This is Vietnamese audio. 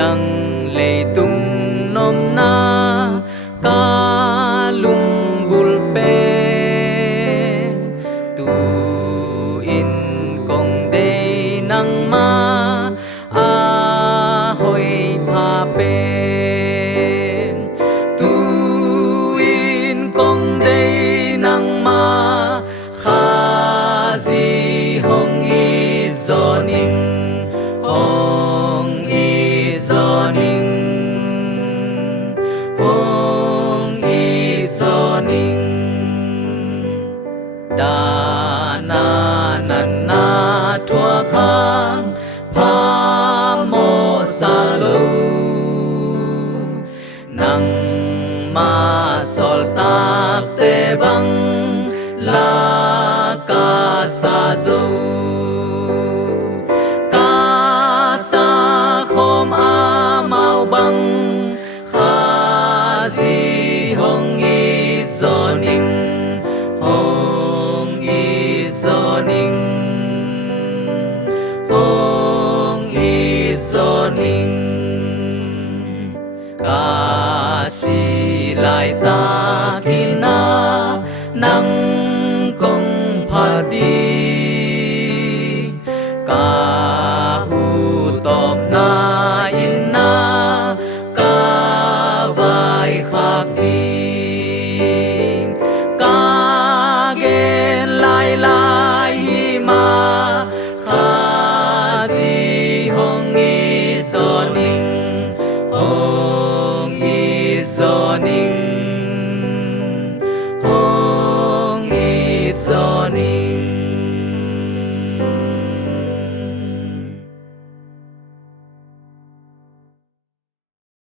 đăng lệ tung nom na ca lung gul pe tu in kong de nang ma a hoi pa pe tu in kong de nang ma kha di hong i zoning hong i zoning hong i zoning da na nan na thua khang pa mo sa lu nang ma sol tak te bang la ka sa zo ka sa khom a mau bang kha di hong i zoning hong i zoning hong i zoning ka si lai ta kin